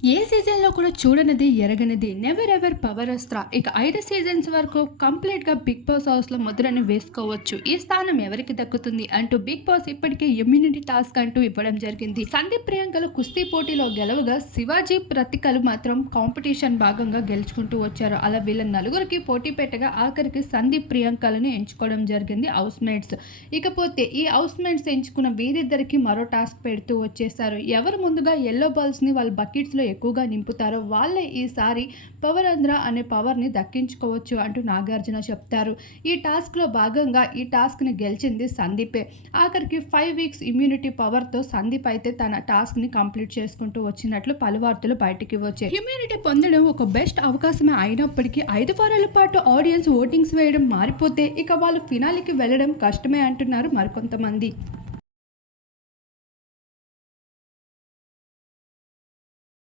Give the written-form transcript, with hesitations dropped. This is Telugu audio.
ఏ సీజన్‌లో కూడా చూడనిది, ఎరగనిది 'నెవర్ ఎవర్ పవర్ అస్త్ర' ఇక 5 సీజన్స్ వరకు కంప్లీట్‌గా 'బిగ్ బాస్' హౌస్‌లో ముద్రని వేసుకోవచ్చు. ఈ స్థానం ఎవరికి దక్కుతుంది అంటూ 'బిగ్ బాస్' ఇప్పటికే ఇమ్యూనిటీ టాస్క్ అంటూ ఇవ్వడం జరిగింది. సందీప్, ప్రియాంకలు కుస్తీ పోటీలో గెలవగా శివాజీ, ప్రతికలు మాత్రం కాంపిటీషన్ భాగంగా గెలుచుకుంటూ వచ్చారు. అలా వీళ్ళ నలుగురికి పోటీ పెట్టగా ఆఖరికి సందీప్, ప్రియాంకలని ఎంచుకోవడం జరిగింది హౌస్ మేట్స్. ఇకపోతే ఈ హౌస్ మేట్స్ ఎంచుకున్న వీరిద్దరికి మరో టాస్క్ పెడుతూ వచ్చేసారు. ఎవరు ముందుగా యెల్లో బాల్స్‌ని వాళ్ళ బకెట్స్‌లో ఎక్కువగా నింపుతారో వాళ్ళే ఈసారి పవర్ ఆంధ్ర అనే పవర్‌ని దక్కించుకోవచ్చు అంటూ నాగార్జున చెప్తారు. ఈ టాస్క్‌లో భాగంగా ఈ టాస్క్‌ని గెలిచింది సందీపే. ఆఖరికి 5 వీక్స్ ఇమ్యూనిటీ పవర్‌తో సందీప్ అయితే తన టాస్క్‌ని కంప్లీట్ చేసుకుంటూ వచ్చినట్లు పలు వార్తలు బయటికి వచ్చాయి. ఇమ్యూనిటీ పొందడం ఒక బెస్ట్ అవకాశమే అయినప్పటికీ 5 వారాల పాటు ఆడియన్స్ ఓటింగ్స్ వేయడం మారిపోతే ఇక వాళ్ళు ఫినాలేకి వెళ్ళడం కష్టమే అంటున్నారు మరికొంతమంది.